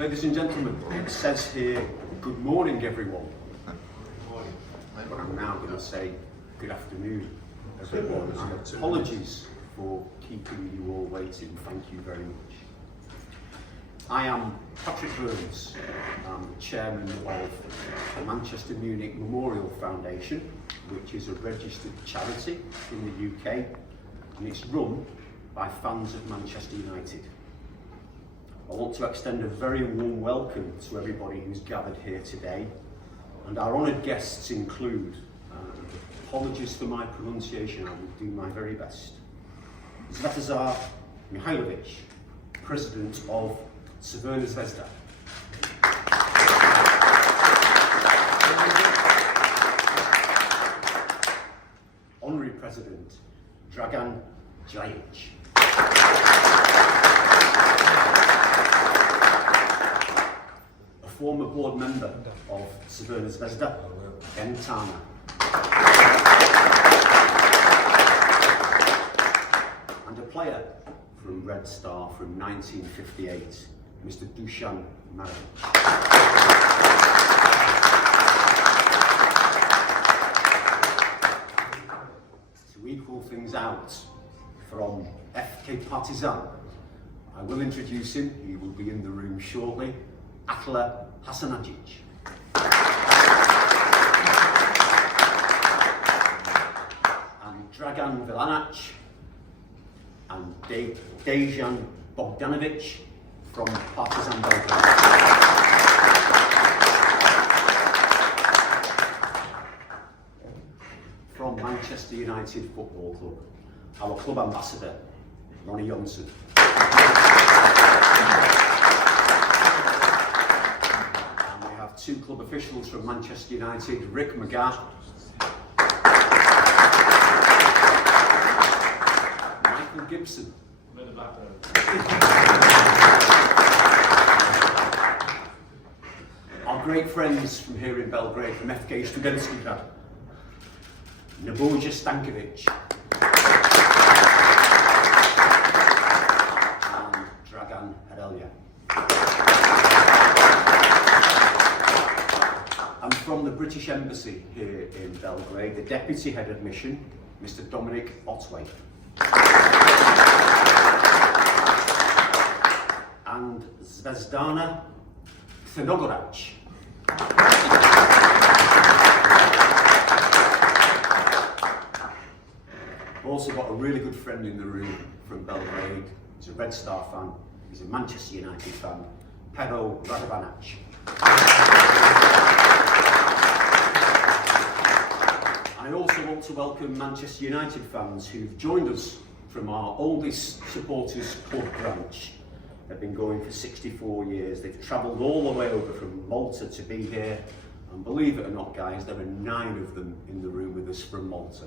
Ladies and gentlemen, it says here, good morning everyone. Good morning. But I'm now going to say good afternoon everyone. And apologies for keeping you all waiting. Thank you very much. I am Patrick Burns. I'm the chairman of the Manchester Munich Memorial Foundation, which is a registered charity in the UK, and it's run by fans of Manchester United. I want to extend a very warm welcome to everybody who's gathered here today, and our honoured guests include, apologies for my pronunciation, I will do my very best, Svetozar Mihailovic, President of Crvena Zvezda. Honorary President Dragan Djajic. A former board member of Crvena Zvezda, Gentana. And a player from Red Star from 1958, Mr. Dusan Maravic. To equal things out, from FK Partizan, I will introduce him, he will be in the room shortly, Atilla Hasanagic. And Dragan Velanac, and Dejan Bogdanovic from Partizan Belgrade. From Manchester United Football Club, our club ambassador, Ronnie Johnson. And we have two club officials from Manchester United, Rick McGath, Michael Gibson. I'm in the back there. Our great friends from here in Belgrade, from FK Studentski Grad, Nebojša Stankovic. And from the British Embassy here in Belgrade, the Deputy Head of Mission, Mr. Dominic Otway. And Zvezdana Crnogorac. We've also got a really good friend in the room from Belgrade. He's a Red Star fan, he's a Manchester United fan, Pero Radovanac. I also want to welcome Manchester United fans who've joined us from our oldest supporters club branch. They've been going for 64 years. They've travelled all the way over from Malta to be here. And believe it or not, guys, there are 9 of them in the room with us from Malta.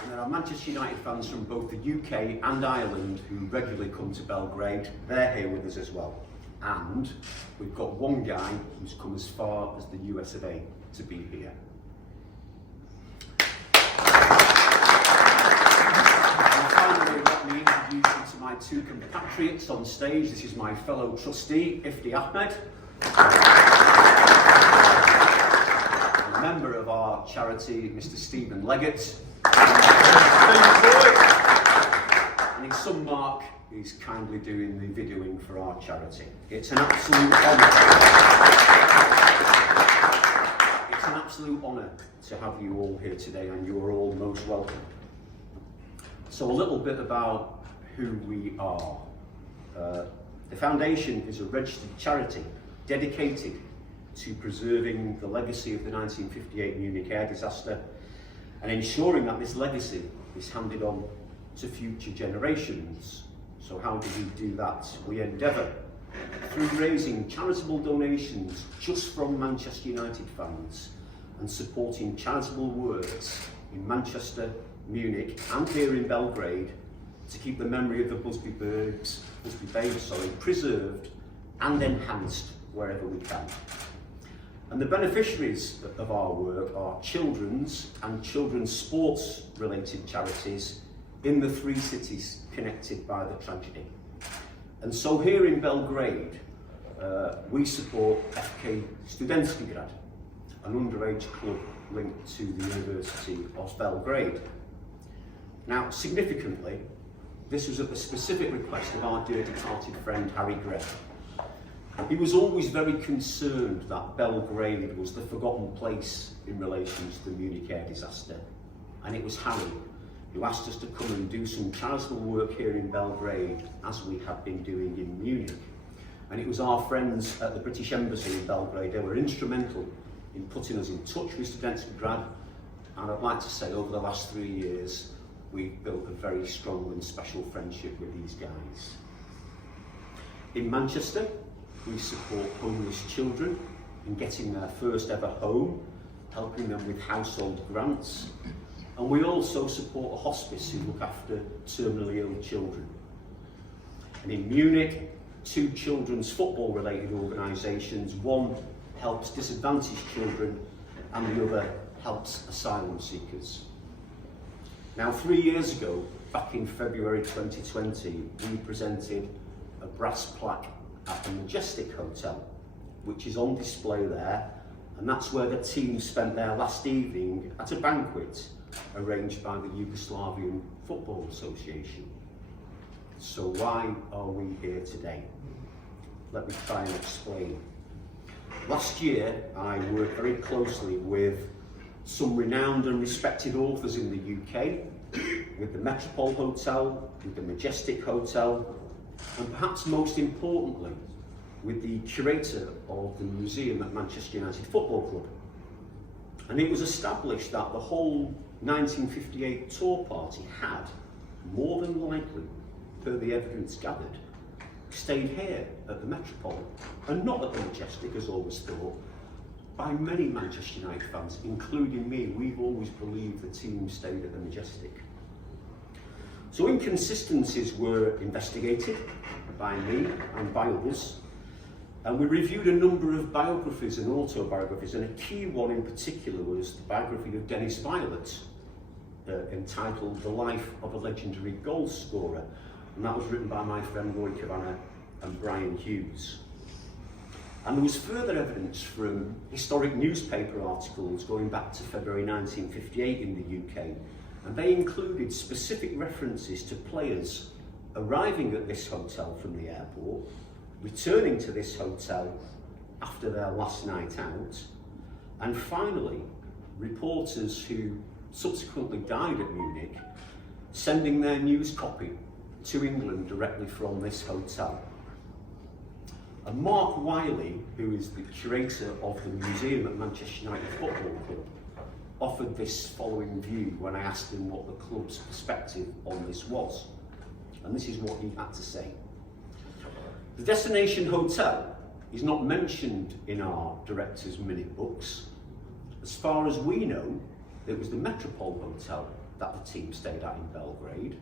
And there are Manchester United fans from both the UK and Ireland who regularly come to Belgrade. They're here with us as well. And we've got one guy who's come as far as the US of A to be here. And finally, let me introduce you to my two compatriots on stage. This is my fellow trustee, Ifti Ahmed, and a member of our charity, Mr. Stephen Leggett. And in some mark, he's kindly doing the videoing for our charity. It's an absolute honour. It's an absolute honour to have you all here today, and you are all most welcome. So a little bit about who we are. The foundation is a registered charity dedicated to preserving the legacy of the 1958 Munich air disaster and ensuring that this legacy is handed on to future generations. So how do we do that? We endeavour through raising charitable donations just from Manchester United fans and supporting charitable works in Manchester, Munich and here in Belgrade to keep the memory of the Busby Babes, preserved and enhanced wherever we can. And the beneficiaries of our work are children's and children's sports related charities in the three cities connected by the tragedy. And so here in Belgrade, we support FK Studentski Grad, an underage club linked to the University of Belgrade. Now, significantly, this was at the specific request of our dear departed friend Harry Gray. He was always very concerned that Belgrade was the forgotten place in relation to the Munich air disaster. And it was Harry who asked us to come and do some charitable work here in Belgrade, as we had been doing in Munich. And it was our friends at the British Embassy in Belgrade, they were instrumental in putting us in touch with Studentski Grad. And I'd like to say over the last 3 years, we've built a very strong and special friendship with these guys. In Manchester, we support homeless children in getting their first ever home, helping them with household grants. And we also support a hospice who look after terminally ill children. And in Munich, 2 children's football related organisations, one helps disadvantaged children and the other helps asylum seekers. Now 3 years ago, back in February 2020, we presented a brass plaque at the Majestic Hotel, which is on display there, and that's where the team spent their last evening at a banquet arranged by the Yugoslavian Football Association. So why are we here today? Let me try and explain. Last year, I worked very closely with some renowned and respected authors in the UK, with the Metropol Hotel, with the Majestic Hotel, and perhaps most importantly, with the curator of the museum at Manchester United Football Club. And it was established that the whole 1958 tour party had, more than likely, per the evidence gathered, stayed here at the Metropol, and not at the Majestic, as always thought. By many Manchester United fans, including me, we've always believed the team stayed at the Majestic. So inconsistencies were investigated by me and by others, and we reviewed a number of biographies and autobiographies, and a key one in particular was the biography of Dennis Violet, entitled The Life of a Legendary Goal Scorer, and that was written by my friend Roy Kavanagh and Brian Hughes. And there was further evidence from historic newspaper articles going back to February 1958 in the UK, and they included specific references to players arriving at this hotel from the airport, returning to this hotel after their last night out, and finally, reporters who subsequently died at Munich, sending their news copy to England directly from this hotel. And Mark Wiley, who is the curator of the museum at Manchester United Football Club, offered this following view when I asked him what the club's perspective on this was. And this is what he had to say. The destination hotel is not mentioned in our director's minute books. As far as we know, it was the Metropol Hotel that the team stayed at in Belgrade.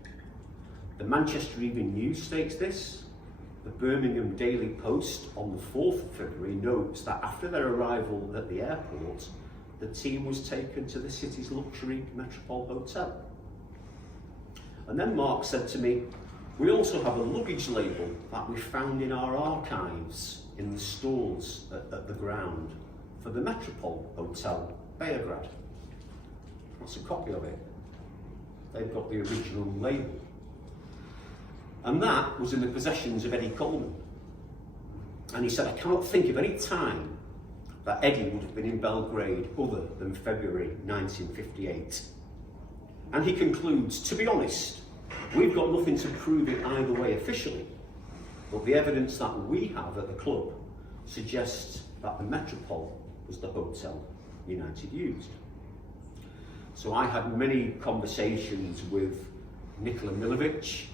The Manchester Evening News states this. The Birmingham Daily Post on the 4th of February notes that after their arrival at the airport, the team was taken to the city's luxury Metropol Hotel. And then Mark said to me, we also have a luggage label that we found in our archives in the stores at the ground for the Metropol Hotel, Belgrade. That's a copy of it. They've got the original label. And that was in the possessions of Eddie Coleman. And he said, I cannot think of any time that Eddie would have been in Belgrade other than February 1958. And he concludes, to be honest, we've got nothing to prove it either way officially, but the evidence that we have at the club suggests that the Metropol was the hotel United used. So I had many conversations with Nikola Milovic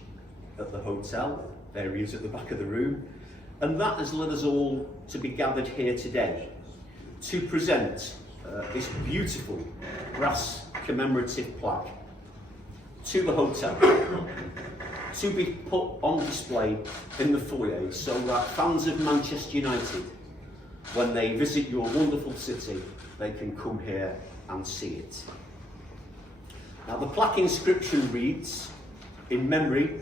at the hotel. There he is at the back of the room. And that has led us all to be gathered here today to present this beautiful brass commemorative plaque to the hotel, to be put on display in the foyer so that fans of Manchester United, when they visit your wonderful city, they can come here and see it. Now the plaque inscription reads, in memory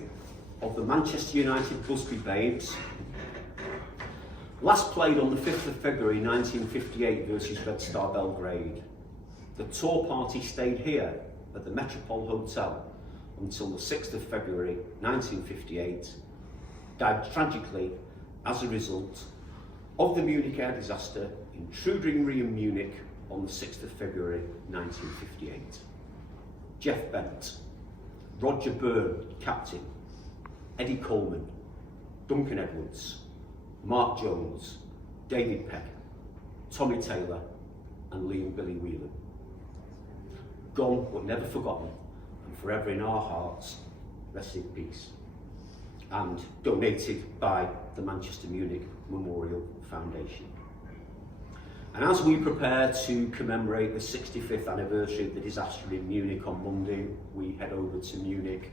of the Manchester United Busby Babes, last played on the 5th of February 1958 versus Red Star Belgrade. The tour party stayed here at the Metropol Hotel until the 6th of February 1958, died tragically as a result of the Munich air disaster in Trudering in Munich on the 6th of February 1958. Jeff Bent, Roger Byrne, captain, Eddie Coleman, Duncan Edwards, Mark Jones, David Peck, Tommy Taylor and Liam Billy Whelan. Gone but never forgotten and forever in our hearts, rest in peace. And donated by the Manchester Munich Memorial Foundation. And as we prepare to commemorate the 65th anniversary of the disaster in Munich on Monday, we head over to Munich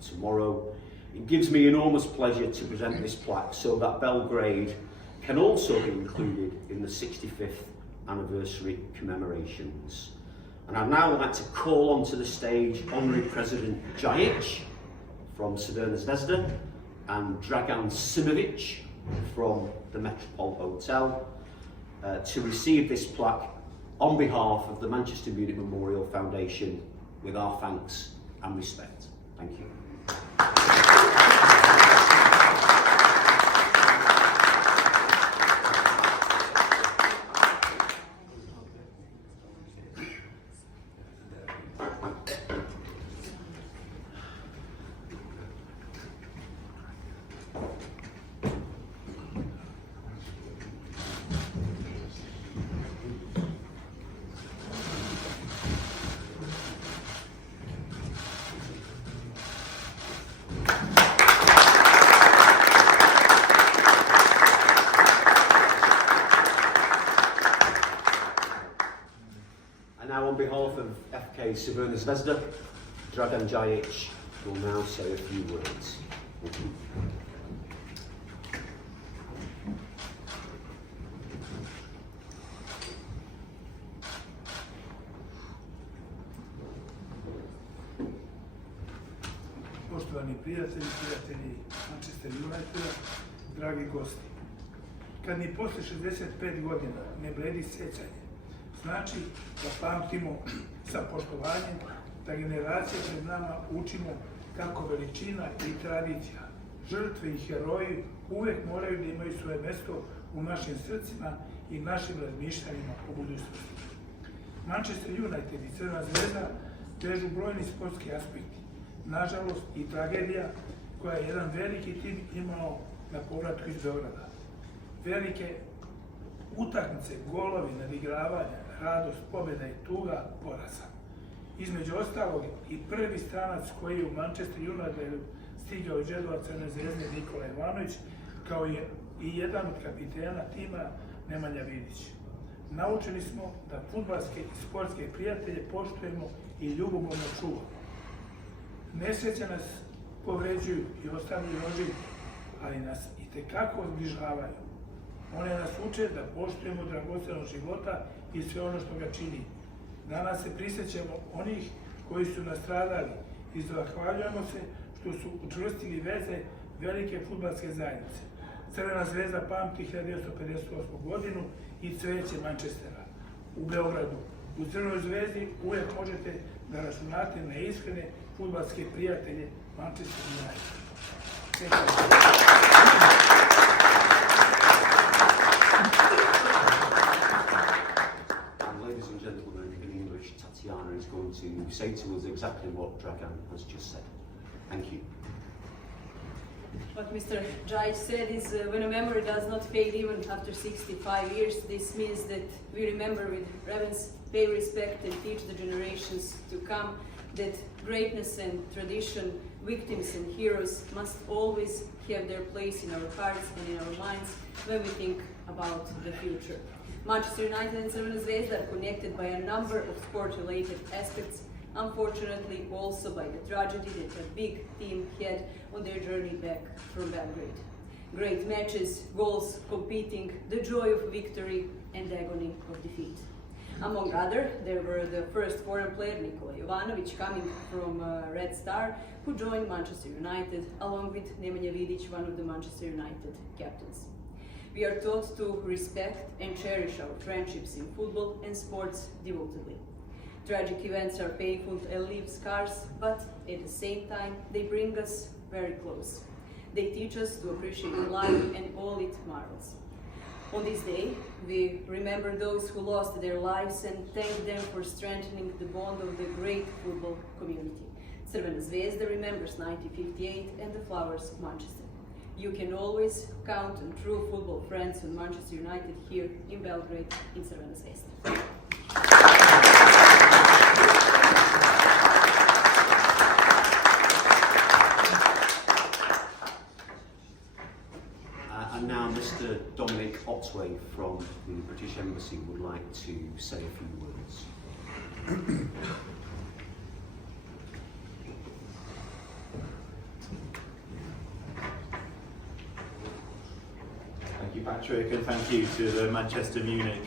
tomorrow. It gives me enormous pleasure to present this plaque so that Belgrade can also be included in the 65th anniversary commemorations. And I'd now like to call onto the stage Honorary President Jajic from Crvena Zvezda and Dragan Simovic from the Metropol Hotel to receive this plaque on behalf of the Manchester Munich Memorial Foundation with our thanks and respect. Thank you. Now on behalf of FK Crvena Zvezda, Dragan Jajic will now say a few words. Thank you. Poštovani prijatelji Manchester Uniteda, dragi gosti. Kad ni posle 65 godina ne bledi sjećanje, znači da pamtimo sa poštovanjem, da generacije pred nama učimo kako veličina i tradicija, žrtve i heroji uvijek moraju da imaju svoje mjesto u našim srcima i našim razmišljanjima o budućnosti. Manchester United i Crvena Zvezda težu brojni sportski aspekti, nažalost i tragedija koja je jedan veliki tim imao na povratku iz Beograda. Velike utakmice, golovi, nadigravanja, radost, pobjeda i tuga, poraza. Između ostalog i prvi stranac koji je u Manchester United stigao iz džedova Crvene Zvezde Nikola Ivanović, kao i jedan od kapitena tima Nemanja Vidić. Naučeni smo da fudbalske i sportske prijatelje poštujemo i ljubomorno čuvamo. Nesreće nas povređuju i ostavljaju oživ, ali nas itekako zbližavaju. One nas uče da poštujemo dragocenost života i sve ono što ga čini. Danas se prisjećamo onih koji su nastradali i zahvaljujemo se što su učvrstili veze velike fudbalske zajednice. Crvena Zvezda pamti 1958. godinu i cveće Manchestera. U Beogradu, u Crvenoj Zvezdi uvijek možete da računate na iskrene fudbalske prijatelje Manchester United. Ladies and gentlemen, in English, Tatiana is going to say to us exactly what Dragan has just said. Thank you. What Mr. Jajic said is when a memory does not fade even after 65 years, this means that we remember with reverence, pay respect and teach the generations to come that greatness and tradition, victims and heroes must always have their place in our hearts and in our minds when we think about the future. Manchester United and Crvena Zvezda are connected by a number of sport-related aspects, unfortunately also by the tragedy that a big team had on their journey back from Belgrade. Great matches, goals, competing, the joy of victory and agony of defeat. Among other, there were the first foreign player Nikola Jovanovic coming from Red Star, who joined Manchester United, along with Nemanja Vidic, one of the Manchester United captains. We are taught to respect and cherish our friendships in football and sports devotedly. Tragic events are painful and leave scars, but at the same time, they bring us very close. They teach us to appreciate life and all its marvels. On this day, we remember those who lost their lives and thank them for strengthening the bond of the great football community. Crvena Zvezda remembers 1958 and the Flowers of Manchester. You can always count on true football friends on Manchester United here in Belgrade in Crvena Zvezda. And now Mr. Dominic Otway from the British Embassy would like to say a few words. Thank you, Patrick, and thank you to the Manchester Munich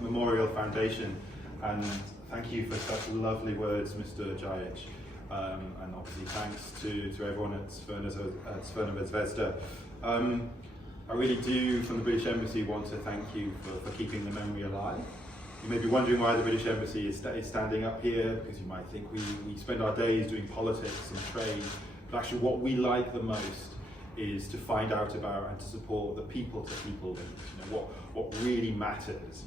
Memorial Foundation, and thank you for such lovely words, Mr. Jajic. And obviously thanks to everyone at Crvena Zvezda. I really do, from the British Embassy, want to thank you for keeping the memory alive. You may be wondering why the British Embassy is standing up here, because you might think we spend our days doing politics and trade, but actually what we like the most is to find out about and to support the people-to-people links. You know, what really matters.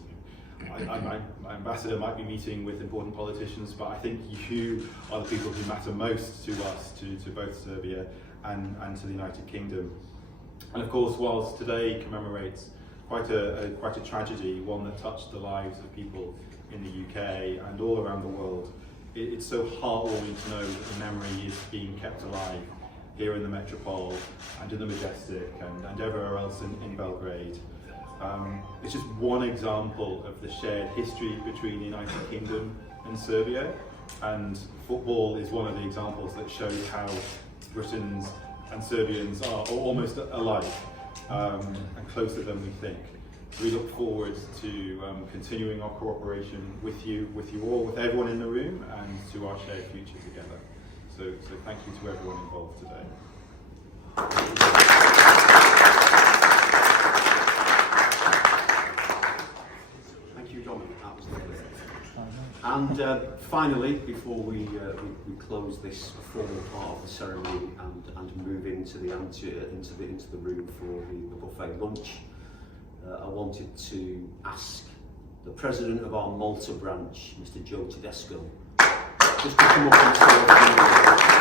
My ambassador might be meeting with important politicians, but I think you are the people who matter most to us, to both Serbia and to the United Kingdom. And of course, whilst today commemorates quite a tragedy, one that touched the lives of people in the UK and all around the world, it's so heartwarming to know that the memory is being kept alive here in the Metropol and in the Majestic and everywhere else in Belgrade. It's just one example of the shared history between the United Kingdom and Serbia, and football is one of the examples that shows how Britons and Serbians are almost alike and closer than we think. We look forward to continuing our cooperation with you all, with everyone in the room, and to our shared future together. So thank you to everyone involved today. Thank you, Dominic. That was lovely. And finally, before we close this formal part of the ceremony and move into the room for the buffet lunch, I wanted to ask the president of our Malta branch, Mr. Joe Tedesco, just to come up and say a few words.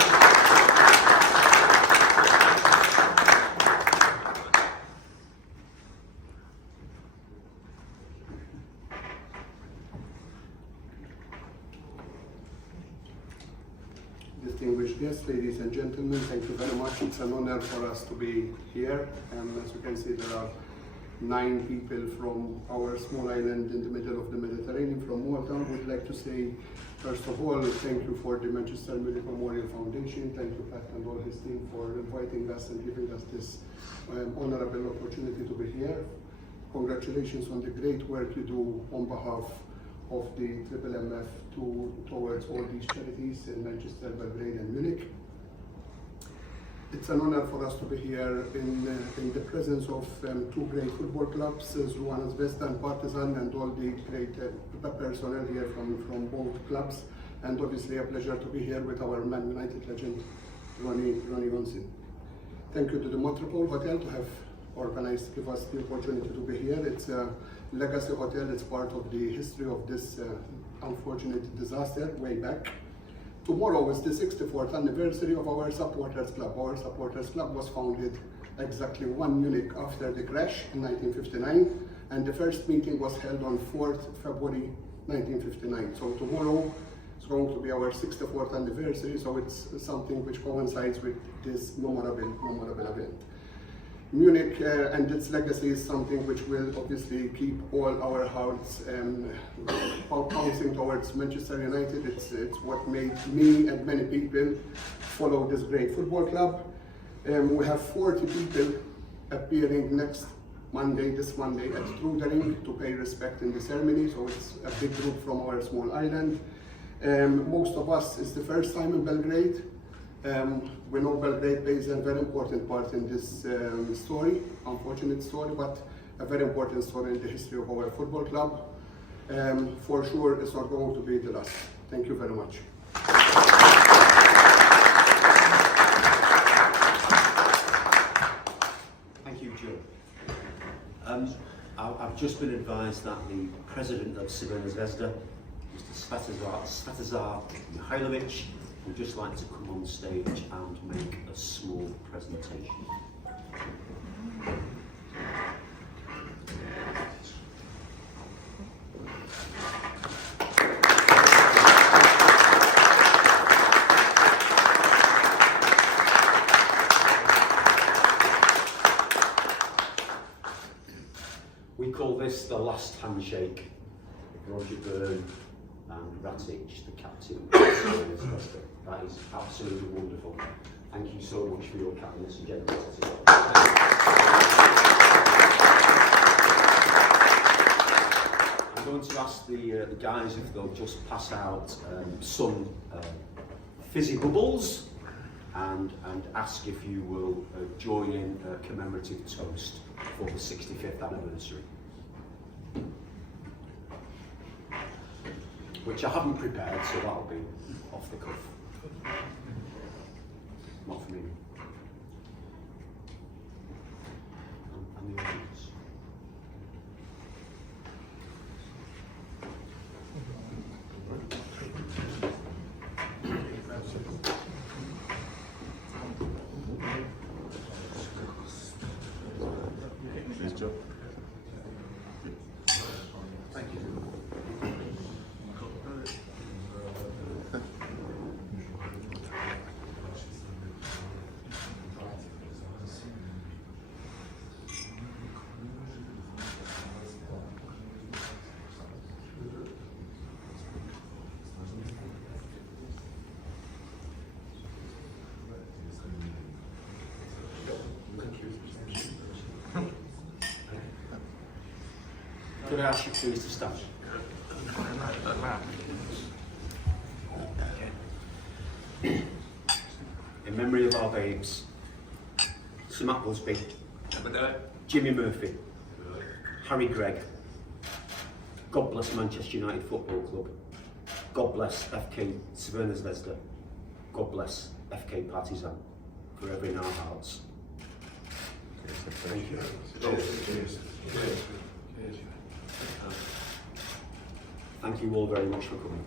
Distinguished guests, ladies and gentlemen, thank you very much. It's an honor for us to be here. As you can see, there are 9 people from our small island in the middle of the Mediterranean, from Malta. I would like to say, first of all, thank you for the Manchester Munich Memorial Foundation. Thank you, Pat and all his team, for inviting us and giving us this honorable opportunity to be here. Congratulations on the great work you do on behalf of the MMMF towards all these charities in Manchester, Belgrade and Munich. It's an honor for us to be here in the presence of 2 great football clubs, Crvena Zvezda and Partizan, and all the great personnel here from both clubs, and obviously a pleasure to be here with our Man United legend, Ronnie Johnson. Thank you to the Metropol Hotel to have give us the opportunity to be here. It's a legacy hotel. It's part of the history of this unfortunate disaster way back. Tomorrow is the 64th anniversary of our supporters club. Our supporters club was founded exactly 1 Munich after the crash in 1959, and the first meeting was held on 4th February 1959. So tomorrow is going to be our 64th anniversary, so it's something which coincides with this memorable event. Munich and its legacy is something which will obviously keep all our hearts bouncing towards Manchester United. It's what made me and many people follow this great football club. We have 40 people appearing next this Monday at Trudering to pay respect in the ceremony. So it's a big group from our small island. Most of us, it's the first time in Belgrade. We know Belgrade plays a very important part in this story, unfortunate story, but a very important story in the history of our football club. For sure, it's not going to be the last. Thank you very much. Thank you, Joe. I've just been advised that the president of Crvena Zvezda, Mr. Svetozar Mihailovic, would just like to come on stage and make a small presentation. We call this the last handshake. Roger Byrne and Ratic, the captain of Crvena Zvezda. That is absolutely wonderful. Thank you so much for your kindness and generosity. I'm going to ask the guys if they'll just pass out some fizzy bubbles and ask if you will join in a commemorative toast for the 65th anniversary. Which I haven't prepared, so that'll be off the cuff. Not for me. And the audience. Please, Joe. Thank you. Could I ask you please to stand? In memory of our babes, Sir Matt Busby, Jimmy Murphy, Harry Gregg, God bless Manchester United Football Club, God bless FK Crvena Zvezda, God bless FK Partizan, forever in our hearts. Thank you. Thank you all very much for coming.